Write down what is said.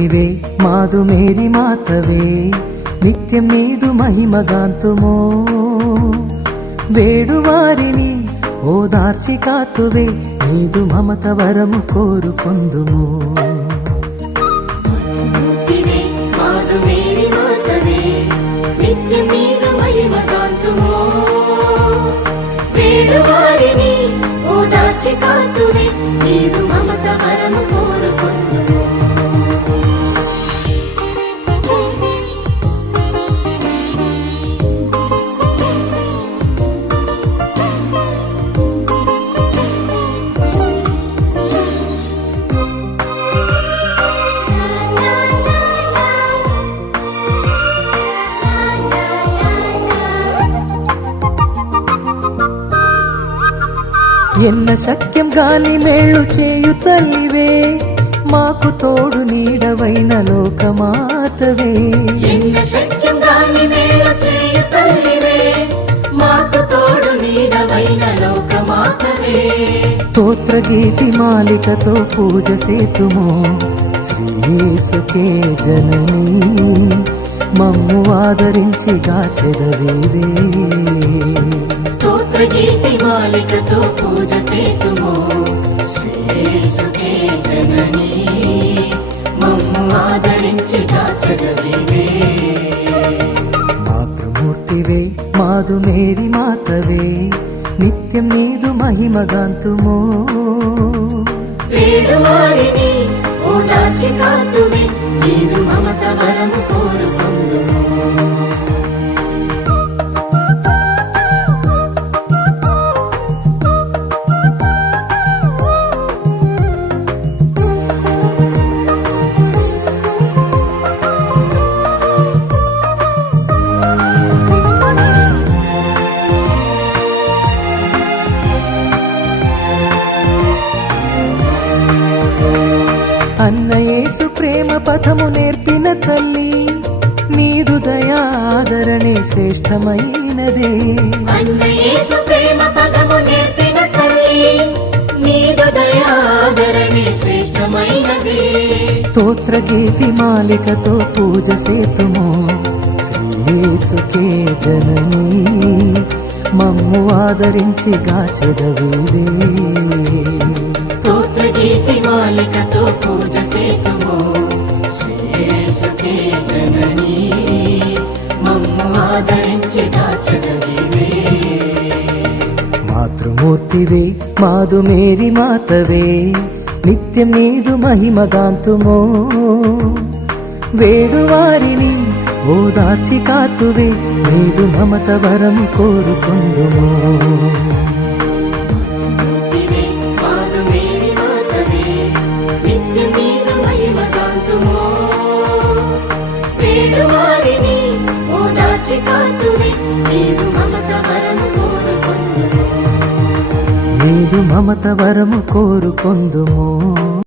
మాతృమూర్తివే మాదు Mary మాతవే నిత్యం నీదు మహిమగాంతుమో వేడువారిని ఓదార్చి కాతువే నీదు మమత వరము కోరుకొందుము ఎన్న సత్యం గాని మేళ్ళు చేయు తల్లివే మాకు తోడు నీడవైన లోకమాతవే ఎన్న సత్యం గాని మేళ్ళు చేయు తల్లివే మాకు తోడు నీడవైన లోకమాతవే స్తోత్ర గీతి మాలికతో పూజ సేతుమో శ్రీయేసుకే జననీ మమ్ము ఆదరించి గాచెదవేవే గీతి మాలికతో పూజ సేతుమో శ్రీయేసుకే జననీ మమ్ము ఆదరించి కాచగలివే మాతృమూర్తివే మాదు మేరీ మాతవే నిత్యం నీదు మహిమగాంతుమో వేడువారిని ఓదార్చి కాతువే నీదు మమత వరము కోరుకొందుము అన్నయేసు ప్రేమ పథము నేర్పిన తల్లి నీదు దయాదరణే శ్రేష్టమైనదే అన్నయేసు ప్రేమ పథము నేర్పిన తల్లి నీదు దయాదరణే శ్రేష్టమైనదే స్తోత్ర గీతి మాలికతో పూజ సేతుమో శ్రీయేసుకే జననీ మమ్ము ఆదరించి గాచెదవేవే స్తోత్ర గీతి మాలికతో పూజ సేతుమో శ్రీయేసుకే జననీ మమ్ము ఆదరించి గాచెదవేవే మాతృమూర్తివే మాదు మేరీ మాతవే నిత్యం నీదు మహిమగాంతుమో వేడువారిని ఓదార్చి కాతువే నీదు మమత వరము కోరుకొందుము నీదు మమత వరము కోరుకొందుము